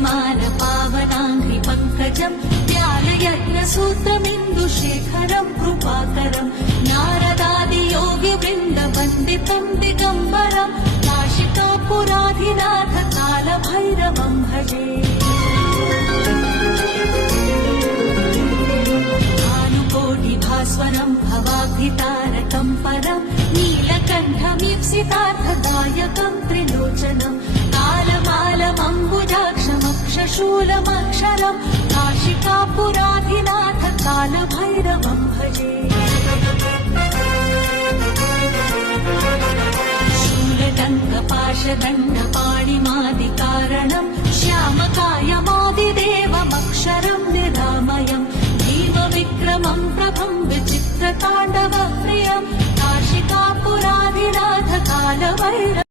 विद्यमान पावनाङ्घ्रिपङ्कजम् व्यालयज्ञसूत्रमिन्दुशेखरम् कृपाकरम् नारदादियोगिवृन्दवन्दितम् दिगम्बरम् काशिकापुराधिनाथ कालभैरवम् भजे। भानुकोटिभास्वरम् भवाब्धितारकम् परम् नीलकण्ठमीप्सितार्थदायकम् त्रिलोचनम् कालमालमम्बुजाक्षमक्षशूलमक्षरम् काशिकापुराधिनाथ कालभैरवम् भजे। शूलदण्डपाशदण्डपाणिमादिकारणम् श्यामकायमादिदेवमक्षरम् निरामयम् भीमविक्रमम् प्रभम् विचित्रताण्डवप्रियम् काशिकापुराधिनाथ कालभैरवम्